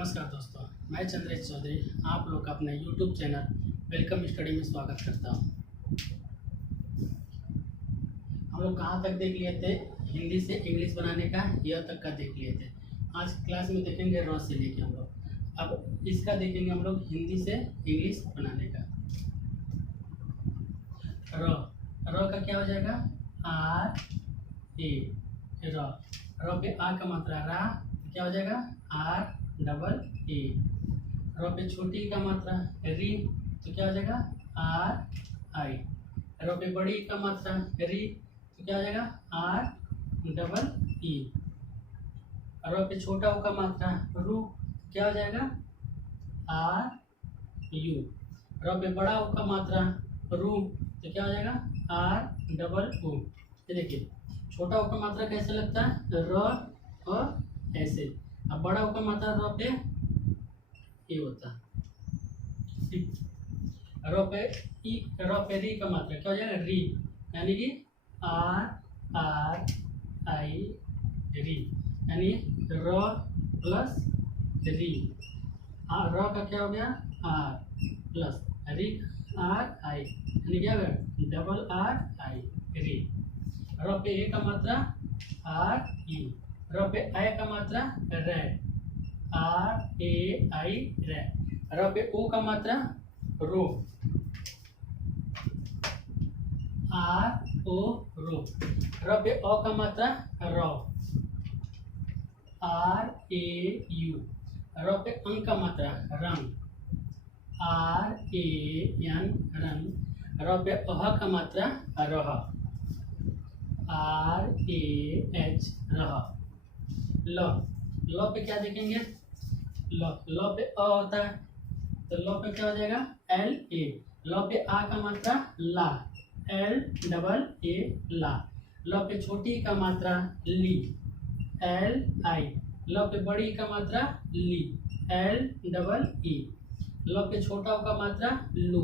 नमस्कार दोस्तों, मैं चंद्रेश चौधरी आप लोग का अपने YouTube चैनल वेलकम स्टडी में स्वागत करता हूँ। हम लोग कहाँ तक देख लिए थे? हिंदी से इंग्लिश बनाने का यह तक का देख लिए थे। आज क्लास में देखेंगे र से लेके हम लोग। अब इसका देखेंगे हम लोग हिंदी से इंग्लिश बनाने का। र का क्या हो जाएगा? R A. र पे आ का मात्रा रा, क्या हो जाएगा? R double A. र पे छोटी का मात्रा री, तो क्या हो जाएगा? आर आई। र पे बड़ी का मात्रा री, तो क्या हो जाएगा? R double E. र पे छोटा ओ का मात्रा रू, क्या हो जाएगा? Are you. र पे बड़ा ओ का मात्रा रू, तो क्या हो जाएगा? R double O. ये देखिए छोटा ओ का मात्रा कैसे लगता है? र और ऐसे। अब बड़ा ओ का मात्रा र पे ए होता है। र पे री का मात्रा क्या हो जाएगा? री, यानी कि आर आर आई री, यानी र प्लस री। र का क्या हो गया? आर प्लस री आर आई, यानी क्या हो गया? डबल आर आई री। र पे ए का मात्रा आर ई। र पे आई का मात्रा रे, आर ए आई रे। र पे ओ का मात्रा रो, आर ओ रो। र पे अ का मात्रा रो, आर ए यू। र पे अंक का मात्रा रंग, आर ए एन रंग। र पे अह का मात्रा रह, आर ए एच रह। ल पे क्या देखेंगे? ल पे अ होता है, तो ल पे क्या हो जाएगा? L A. ल पे आ का मात्रा ला, एल डबल ए ला। ल पे छोटी का मात्रा ली, एल आई। ल पे बड़ी का मात्रा ली, एल डबल ई। ल पे छोटा का मात्रा लू,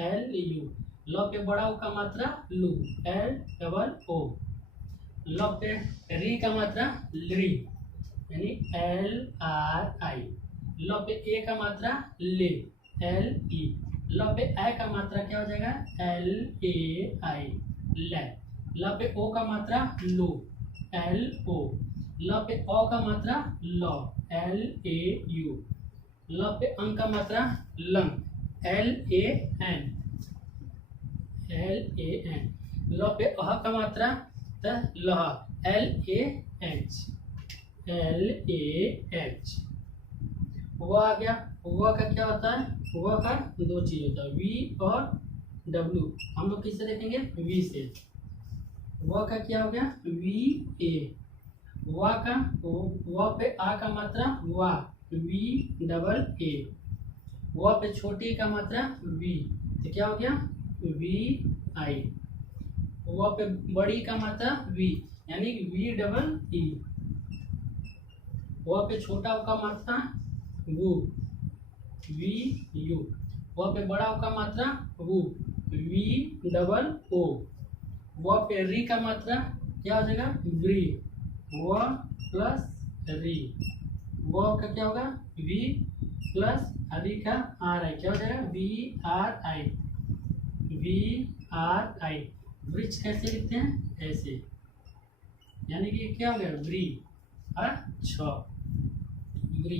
एल यू। ल पे बड़ा का मात्रा लू, एल डबल ओ। ल पे री का मात्रा ली, यानी एल आर आई। ल पे ए का मात्रा ले, एल ई। ल पे आई का मात्रा क्या हो जाएगा? एल ए आई ले। ल पे ओ का मात्रा लो, एल ओ। ल पे ओ का मात्रा लो, एल ए यू। ल पे अंक का मात्रा लंग, L A N, L A N. ल पे अह का मात्रा लह, L A H, L A H. वो आ गया। वो का क्या होता है? वो का दो चीज होता है, वी और डब्ल्यू। हम लोग किससे देखेंगे? वी से। वो का क्या हो गया? V A. वा का वो पे आ का मात्रा वा, वी डबल ए। वो पे छोटी का मात्रा वी, तो क्या हो गया? वी आई। वो पे बड़ी का मात्रा वी, यानी वी डबल ई। वो पे छोटा का मात्रा वू, वी यू। वो पे बड़ा का मात्रा वू, वी डबल ओ। वो पे री का मात्रा क्या हो जाएगा? वी। वो प्लस री। वो का क्या होगा? वी प्लस री का आर आई, क्या हो जाएगा? V R I, V R I. वृक्ष कैसे लिखते हैं? ऐसे, यानी कि क्या हो गया? व्री। अच्छा, व्री।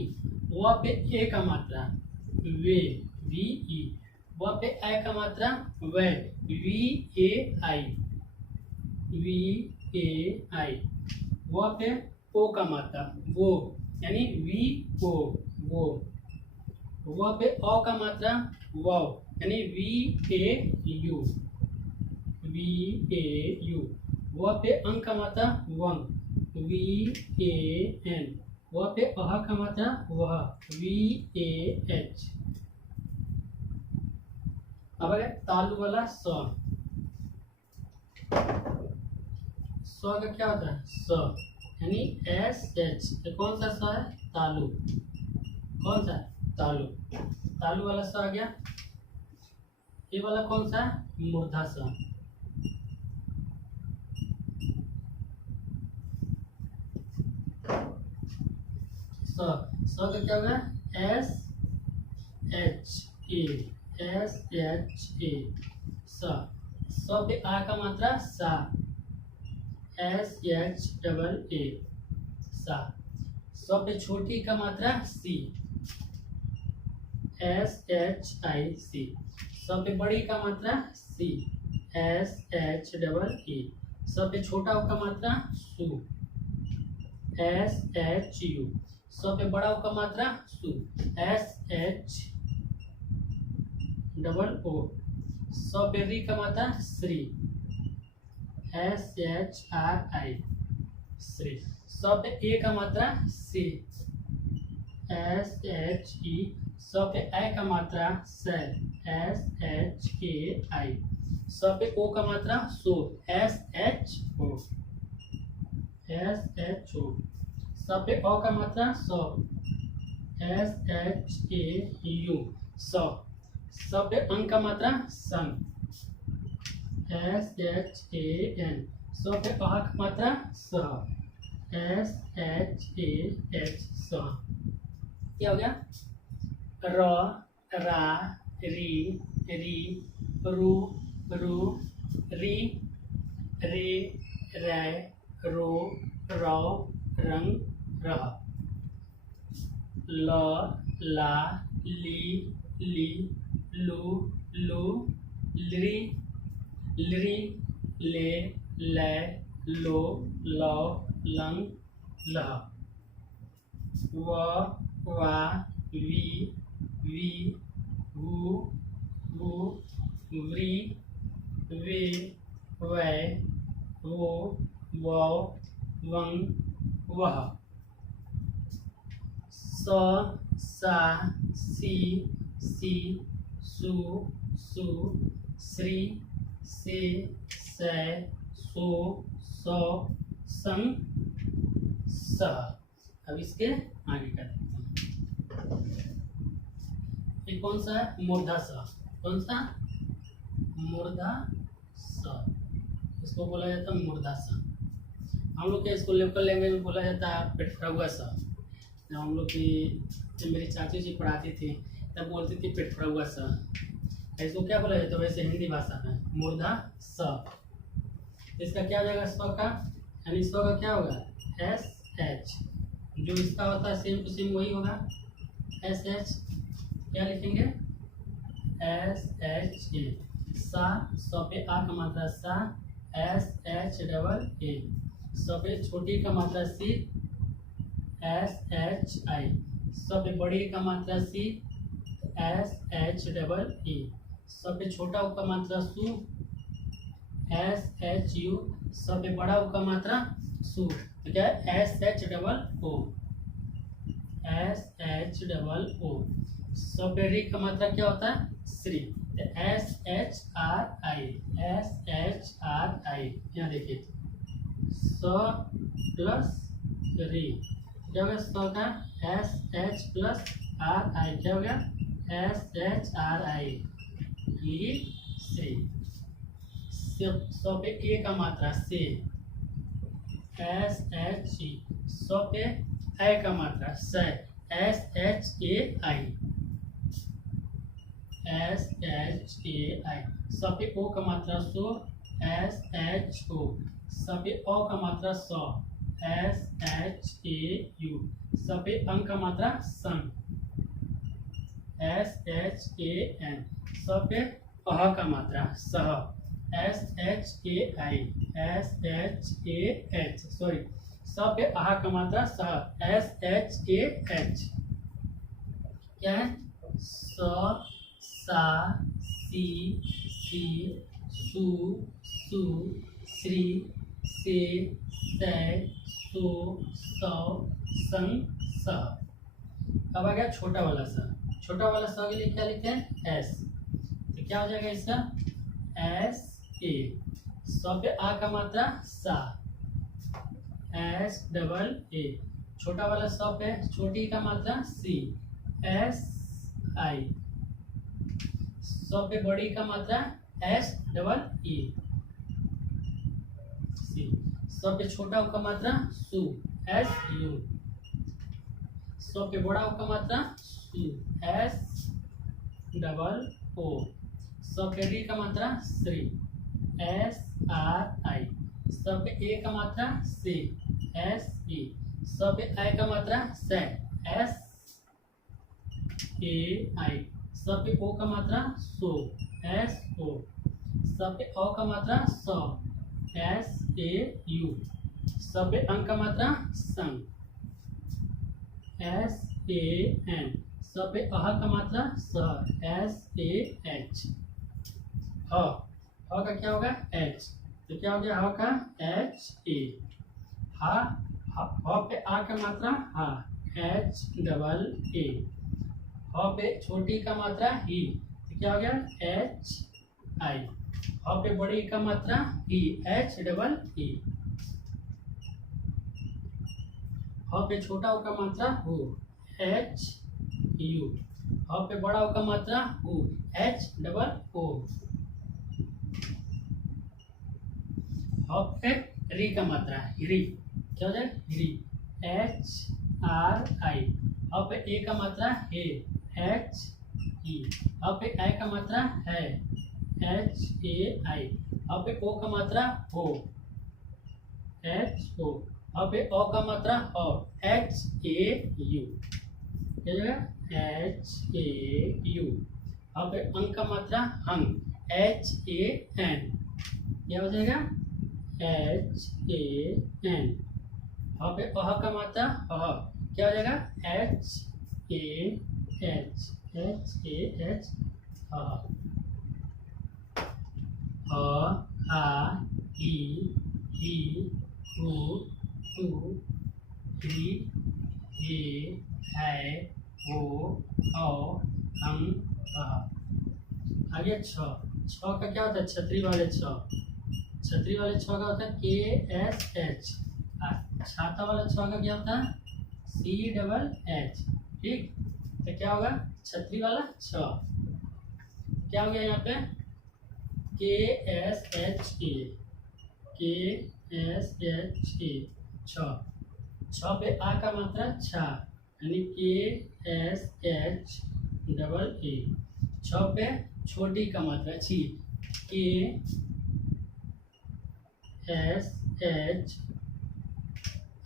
वह पे ए का मात्रा वे, वी ई। वह पे आई का मात्रा वे, V A I, V A आई। वह पे ओ का मात्रा वो, यानी वी ओ, वो। वह पे ओ का मात्रा वो, यानी V A you, V A you. वह पे अंक का मात्रा वंग, वी ए एन। वह पे अह का मात्रा वह, वी ए एच। अब है तालु वाला स। स का क्या होता है? स, यानी एस एच। तो कौन सा स है? तालु। कौन सा? तालु। तालु वाला स आ गया। ये वाला कौन सा है? मूर्धा स। स का क्या होगा एस एच ए स पे आ का मात्रा सा एस एच डबल ए सा। स पे छोटी का मात्रा सी एस एच आई सी। स पे बड़ी का मात्रा सी एस एच डबल ई। स पे छोटा का मात्रा सु एस एच यू। स पे बड़ा का मात्रा सु एस एच डबल ओ। स पे री का मात्रा श्री एस एच आर आई श्री। स पे ए का मात्रा सी एस एच ई। स पे ए का मात्रा से एस एच ए आई। स पे ओ का मात्रा सो एस एच ओ स पे ओ का मात्रा सो एस एच ए यू स पे अं का मात्रा सन एस एच ए एन। स पे अह का मात्रा सह एस एच ए एच सह। क्या हो गया र रा री री रू रू री रे रै रो रौ रंग रह। ल ला ली ली लू लू लरी लरी ले लै लो लौ लंग लह। व वा वी वी वू वू व्री वे वै वो वौ वंग वह। स सा सी सी सु सु श्री से सै सो सौ संग सह। अब इसके आगे का देखते हैं। ये कौन सा है मूर्धा स। कौन सा मूर्धा स। इसको बोला जाता है मूर्धा स। हम लोग के इसको लोकल लैंग्वेज में बोला जाता है पेटफड़ुआ स। जब हम लोग की जब मेरी चाची जी पढ़ाती थी तब बोलती थी पेटफड़ुआ स। इसको क्या बोला जाता है वैसे हिंदी भाषा में मूर्धा स। इसका क्या हो जाएगा स्व का यानी स्व का क्या होगा एस एच। जो इसका होता है सेम टू सेम वही होगा एस एच। क्या लिखेंगे एस एच ए सा। स पे आ का मात्रा सा एस एच डबल ए। स पे छोटी का मात्रा सी एस एच आई। स पे बड़ी का मात्रा सी एस एच डबल ई। स पे छोटा का मात्रा सु एस एच यू। स पे बड़ा का मात्रा सु तो क्या है S H double O S H double O. स पे री का मात्रा क्या होता है श्री S H R I S H R I. यहाँ देखिए स प्लस री क्या हो गया स का एस एच प्लस आर आई क्या हो गया एस एच आर आई श्री। स पे ए का मात्रा से एस एच ई। स पे ए का मात्रा से S H A I S H A I. स पे ओ का मात्रा सो एस एच ओ। स पे ओ का मात्रा सौ एस एच ए यू। स पे अं का मात्रा सन एस एच ए एन। स पे अह का मात्रा सह S H A I S H A H sorry. स पे आह का मात्रा सह एस एच ए एच। क्या है स सा सी सी सु सु श्री से सै सो सौ संग सह। अब आ गया छोटा वाला स। छोटा वाला स के लिए क्या लिखते हैं एस। तो क्या हो जाएगा इसका एस ए। स पे आ का मात्रा सा एस डबल ए। छोटा वाला स पे छोटी का मात्रा सी एस आई। स पे बड़ी का मात्रा एस डबल ई सी। स पे छोटा का मात्रा सु एस यू। सौ पे बड़ा ओ का मात्रा सु, एस डबल ओ। सौ पे री का मात्रा श्री, एस आर आई। सौ पे ए का मात्रा सी, एस ई। सौ पे आई का मात्रा से, एस ए आई। सौ पे ओ का मात्रा सो, एस ओ। सौ पे ओ का मात्रा सौ, एस ए यू। सौ पे अंक का मात्रा सं, एस ए एन। सौ पे अह का मात्रा स, एस ए एच। ह का क्या होगा एच, तो क्या हो गया ह का एच ए। हा ह पे आ का मात्रा हा, एच डबल ए। ह पे छोटी का मात्रा ही, तो क्या हो गया एच आई। ह पे बड़ी का मात्रा ही, एच डबल ई। ह पे छोटा ओ का मात्रा हु, एच यू। ह पे बड़ा ओ का मात्रा हु, एच डबल ओ। ह पे री का मात्रा री, क्या हो जाए री, एच आर आई। ह पे ए का मात्रा हे, एच ई। ह पे आई का मात्रा है, एच ए आई। ह पे ओ का मात्रा हो, एच ओ। ह पे ओ का मात्रा हो, H A you, H A you. ह पे अंक का मात्रा हंग, एच ए एन, क्या हो जाएगा एच ए एन। ह पे अह का मात्रा अह, क्या हो जाएगा H A H, H A H अह। आ ही हु हु ही हे है हो औ हम अह। आगे छ, छ का क्या होता है छतरी वाले छ। छतरी वाले छ का होता है के एस एच। छाता वाला छ का क्या होता है सी डबल एच। ठीक, तो क्या होगा छतरी वाला छ, क्या हो गया यहाँ पे के एस एच ए, के एस एच ए छ। छ पे आ का मात्रा छा, यानी के एस एच डबल ए। छ पे छोटी का मात्रा छी, के एस एच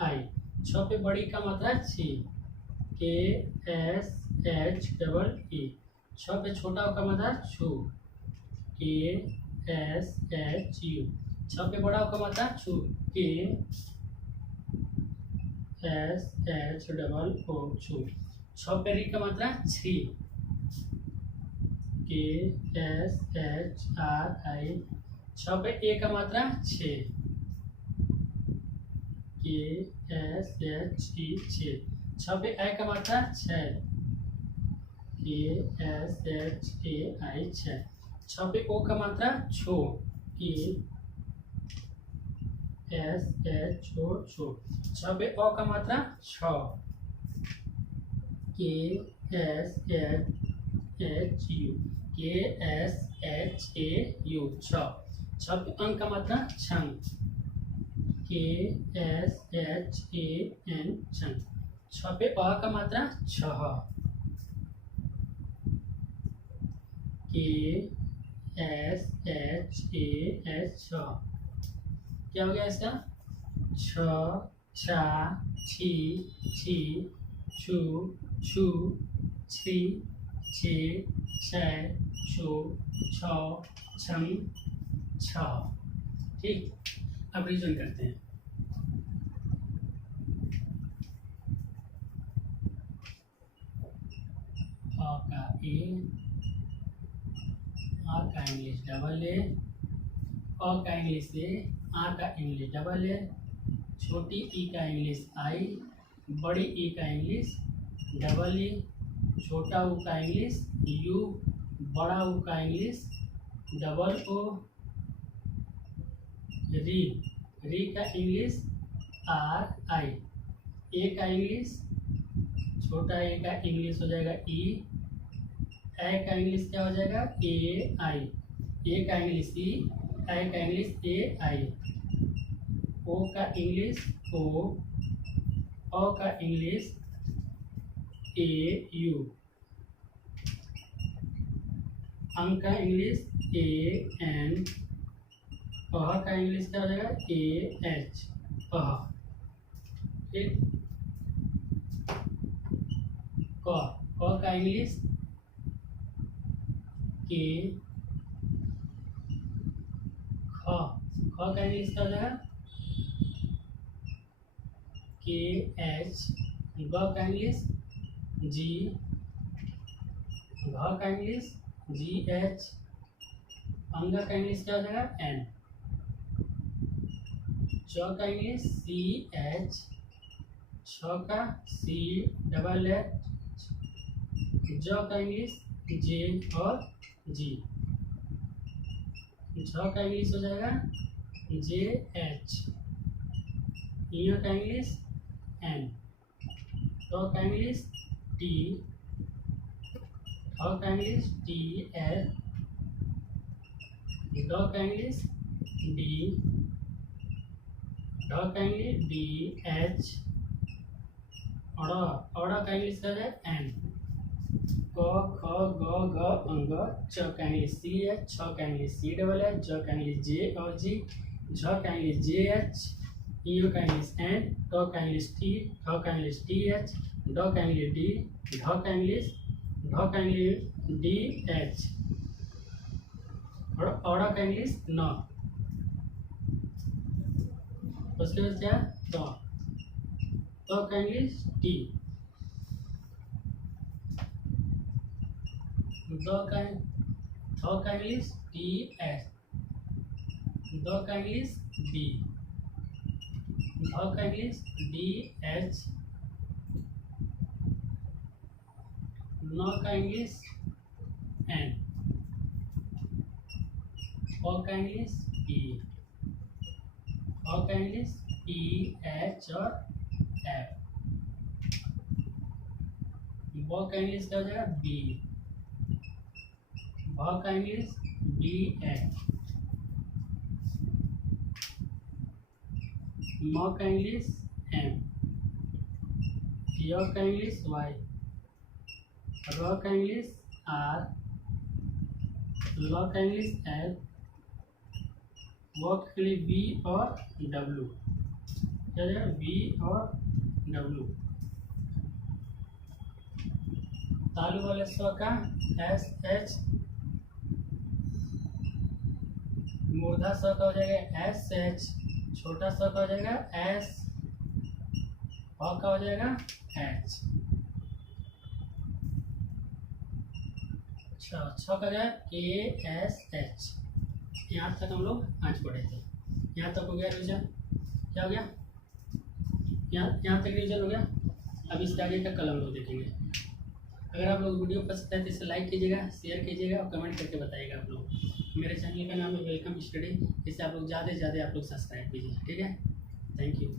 आई। छ पे बड़ी का मात्रा छी, के एस एच डबल ई। छ पे छोटा का मात्रा छू, के एस एच यू। छ पे बड़ा का मात्रा छू, के एस एच डबल ओ छू। छ पे री का मात्रा छी, के एस एच आर आई। छ पे ए का मात्रा छे, के एस एच ई छे। छ पे आई का मात्रा छै, के एस एच ए आई छै। छ पे ओ का मात्रा छो, के एस एच ओ छो। छ पे ओ का मात्रा छ, के एस एच एच यू, के एस एच ए यू छ। छ पे अंक का मात्रा छंग, के एस एच ए एन छंग। छ पे अ का मात्रा छह, के एस एच ए एच छ। क्या हो गया इसका छ, छा, छी, छी, छू, छू, छी, छे, छे, छो, छो, छम, छ। ठीक, अब रिविजन करते हैं। अ का ए, आ का इंग्लिश डबल ए, अ का इंग्लिश ए, आ का इंग्लिश डबल ए, छोटी ई का इंग्लिश आई, बड़ी ई का इंग्लिश डबल ई, छोटा ऊ का इंग्लिश यू, बड़ा ऊ का इंग्लिश डबल ओ, री, री का इंग्लिश आर आई, ए का इंग्लिश छोटा ए का इंग्लिश हो जाएगा ई, ए का इंग्लिश क्या हो जाएगा ए आई, ए का इंग्लिश ई, आई का इंग्लिश ए आई, ओ का इंग्लिश ओ, ओ का इंग्लिश AU। अंक का इंग्लिश AN। अह का इंग्लिश क्या हो जाएगा AH। अह। फिर क का इंग्लिश के। ख का इंग्लिश क्या हो जाएगा KH। ग का इंग्लिश G। घ का इंग्लिश GH। अंग का इंग्लिश क्या हो जाएगा N। च का इंग्लिश CH। छ का CHH। ज का इंग्लिश J और G। झ का इंग्लिश हो जाएगा JH। य का इंग्लिश N। ट का इंग्लिश T। ठ का इंग्लिश TL। ड का इंग्लिश D। ढ का इंग्लिश DH। अड़ का इंग्लिश क्या है N। क ख ग घ अंग। च का इंग्लिश CH। छ का इंग्लिश CHH। ज का इंग्लिश J और G। झ का इंग्लिश JH। य का इंग्लिश N। ट का इंग्लिश T। ठ का इंग्लिश TH। ड का इंग्लिश D। ढ का इंग्लिश DH। और अड़ का इंग्लिश न। उसके बाद क्या तो का इंग्लिश T। थ का इंग्लिश TS। द का इंग्लिश D। ध का इंग्लिश DH। न का इंग्लिश N। प का इंग्लिश P। ख का इंग्लिश PH और F। ब का इंग्लिश क्या हो जाएगा B। भ का इंग्लिश BH। म का इंग्लिश M। य का इंग्लिश Y। र का इंग्लिश R। ल का इंग्लिश L। व का इंग्लिश B और W। क्या हो जाएगा B और W। तालु वाले स्व का SH। मूर्धा स का हो जाएगा SH। छोटा स का हो जाएगा S। ह का हो जाएगा H। छ का जाएगा KSH। यहाँ तक हम लोग आज पढ़े थे। यहाँ तक हो गया रिविजन। क्या हो गया यहाँ तक रिविजन हो गया। अब इसके आगे का कल हम लोग देखेंगे। अगर आप लोग वीडियो पसंद है तो इसे लाइक कीजिएगा, शेयर कीजिएगा और कमेंट करके बताइएगा आप लोग। मेरे चैनल का नाम है वेलकम स्टडी। इसे आप लोग ज़्यादा से ज़्यादा आप लोग सब्सक्राइब कीजिए। ठीक है, थैंक यू।